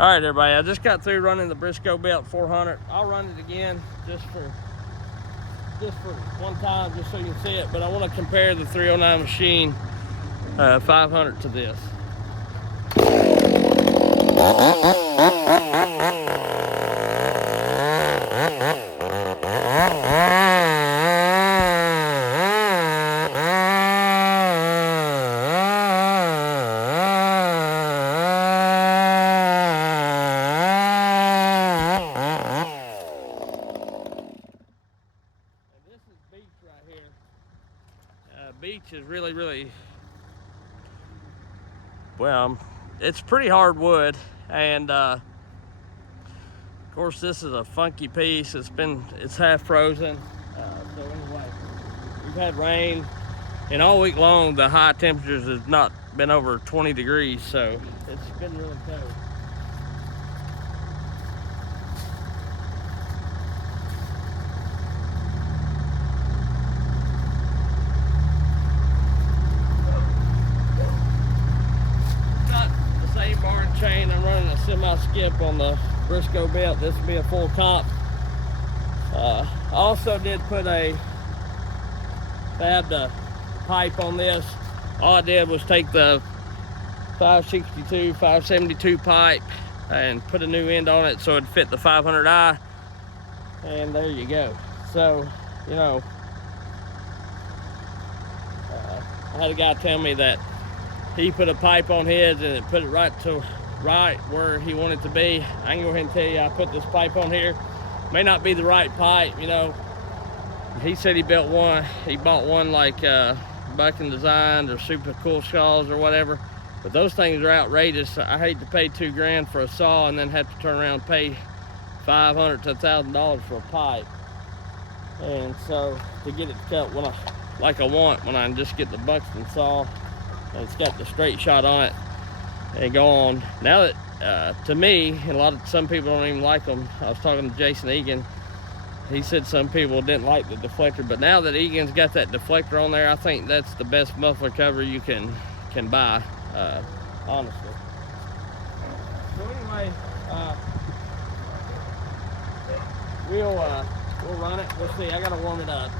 All right, everybody, I just got through running the Brisco belt 400. I'll run it again just for one time, just so you can see it. But I want to compare the 309 machine 500 to this. Beech is really well, it's pretty hard wood, and of course this is a funky piece. It's half frozen. So anyway, we've had rain, and all week long the high temperatures has not been over 20 degrees, so it's been really cold. Barn chain. I'm running a semi-skip on the Brisco belt. This will be a full comp. Also did put fabbed a pipe on this. All I did was take the 562, 572 pipe and put a new end on it so it'd fit the 500i, and there you go. So, you know, I had a guy tell me that he put a pipe on his and it put it right where he wanted it to be. I can go ahead and tell you, I put this pipe on here. May not be the right pipe, you know. He said he bought one like Bucking Designs or Super Cool Saws or whatever. But those things are outrageous. I hate to pay $2,000 for a saw and then have to turn around and pay $500 to $1,000 for a pipe. And so to get it cut like I want, when I just get the Buxton saw, and it's got the straight shot on it and go on. Now that to me, and some people don't even like them. I was talking to Jason Egan. He said some people didn't like the deflector, but now that Egan's got that deflector on there, I think that's the best muffler cover you can buy, honestly. So anyway, we'll run it. We'll see. I gotta warm it up.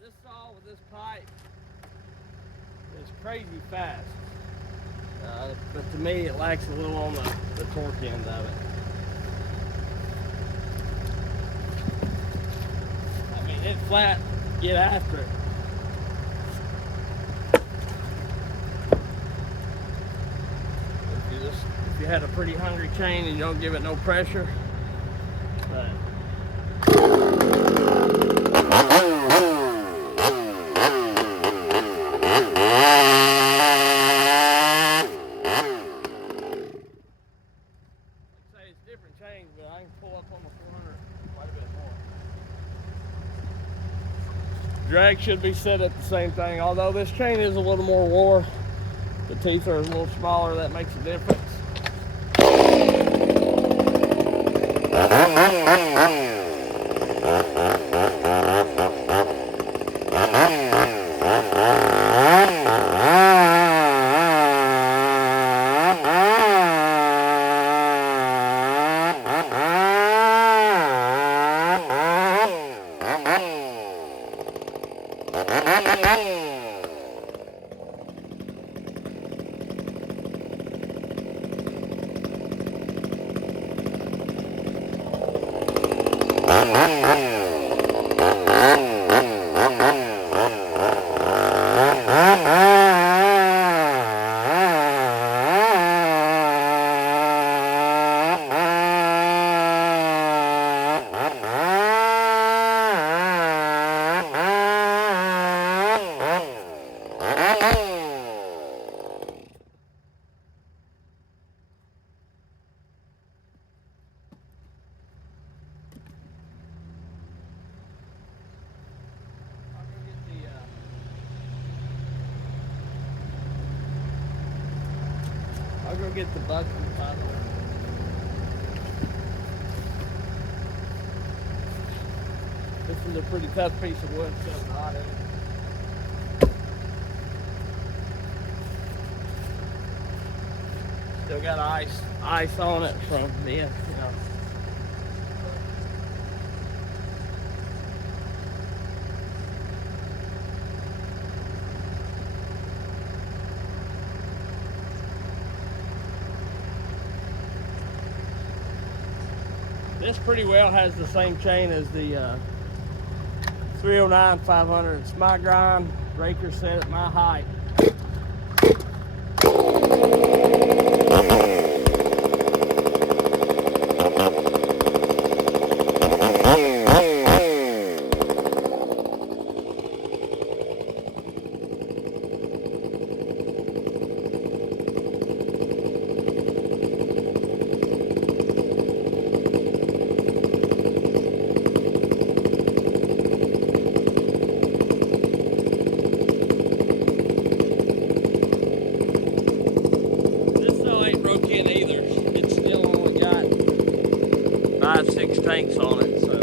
This saw with this pipe is crazy fast, but to me it lacks a little on the torque end of it. I mean, hit flat, get after it. If you had a pretty hungry chain and you don't give it no pressure, different chains, but I can pull up on the 400 quite a bit more. Drag should be set at the same thing, although this chain is a little more wore. The teeth are a little smaller, that makes a difference. I'll go get the bucket and find it. This is a pretty tough piece of wood, so it's hot in it. Still got ice on it from the end, you know. This pretty well has the same chain as the 309 500. It's my grind, raker set at my height. Either. It's still only got 5-6 tanks on it, so.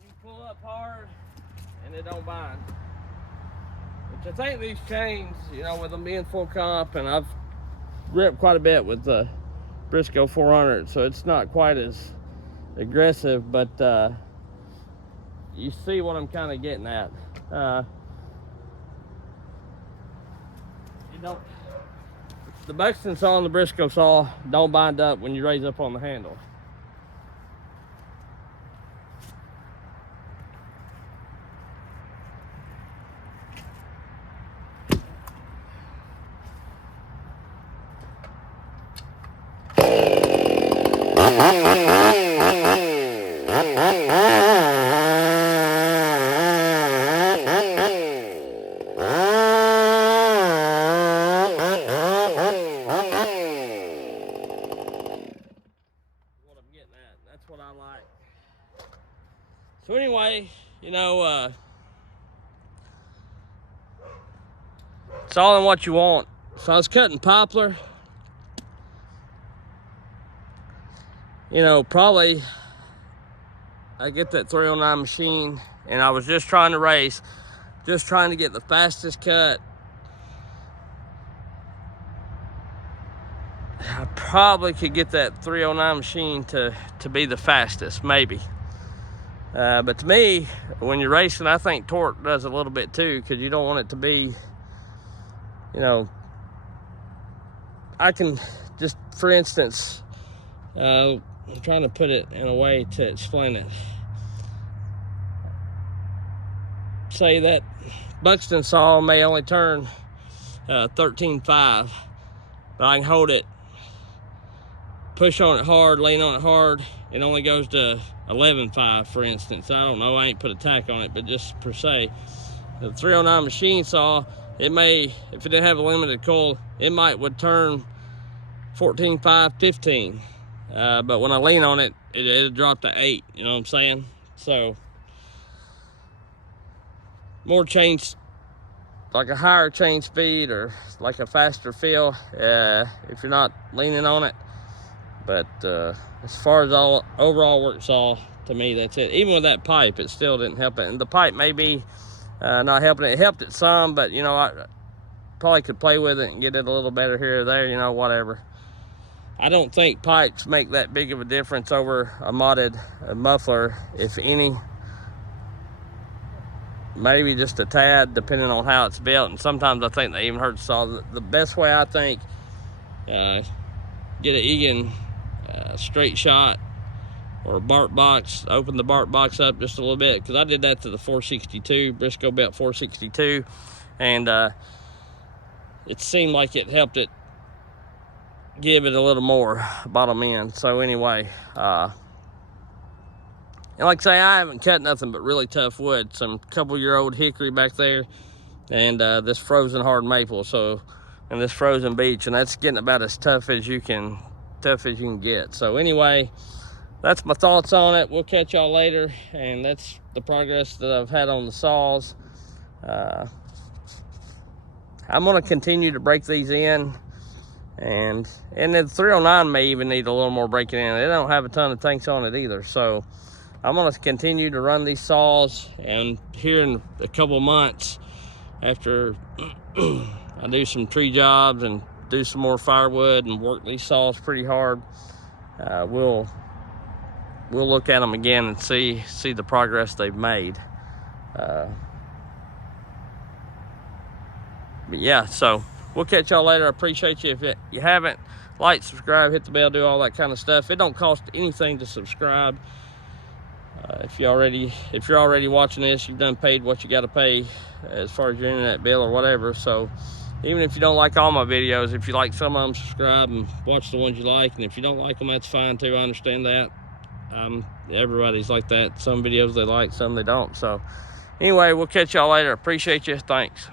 You pull up hard and it don't bind. Which I think these chains, you know, with them being full comp, and I've ripped quite a bit with the Brisco 400, so it's not quite as aggressive, but you see what I'm kind of getting at. You don't, the Buxton saw and the Brisco saw don't bind up when you raise up on the handle. That's what I like. So anyway, you know, it's all in what you want. If I was cutting poplar, you know, probably I get that 309 machine and I was just trying to race, just trying to get the fastest cut. I probably could get that 309 machine to be the fastest, maybe. But to me, when you're racing, I think torque does a little bit too, because you don't want it to be, you know, I can just, for instance, I'm trying to put it in a way to explain it. Say that Buxton saw may only turn 13.5, but I can hold it, push on it hard, lean on it hard, it only goes to 11.5, for instance. I don't know, I ain't put a tack on it, but just per se, the 309 machine saw, it may, if it didn't have a limited coil, it would turn 14.5, 15. But when I lean on it, it'll drop to 8, you know what I'm saying? So, more change, like a higher chain speed or like a faster feel, if you're not leaning on it. But as far as all overall work saw, to me, that's it. Even with that pipe, it still didn't help it. And the pipe may be not helping it. It helped it some, but, you know, I probably could play with it and get it a little better here or there, you know, whatever. I don't think pipes make that big of a difference over a modded muffler, if any. Maybe just a tad, depending on how it's built. And sometimes I think they even hurt the saw. The best way, I think, get an Egan straight shot or a bark box, open the bark box up just a little bit, because I did that to the 462, Brisco belt 462, and it seemed like it helped it give it a little more bottom end. So anyway, and like I say, I haven't cut nothing but really tough wood, some couple-year-old hickory back there, and this frozen hard maple, so, and this frozen beech, and that's getting about as tough as you can get. So anyway, that's my thoughts on it. We'll catch y'all later, and that's the progress that I've had on the saws. I'm gonna continue to break these in, and the 309 may even need a little more breaking in. They don't have a ton of tanks on it either, so I'm gonna continue to run these saws, and here in a couple months, after I do some tree jobs and do some more firewood and work these saws pretty hard, we'll look at them again and see the progress they've made. But yeah, so we'll catch y'all later. I appreciate you. If you haven't, like, subscribe, hit the bell, do all that kind of stuff. It don't cost anything to subscribe. If you're already watching this, you've done paid what you got to pay as far as your internet bill or whatever. So even if you don't like all my videos, if you like some of them, subscribe and watch the ones you like. And if you don't like them, that's fine too. I understand that. Everybody's like that. Some videos they like, some they don't. So anyway, we'll catch y'all later. Appreciate you. Thanks.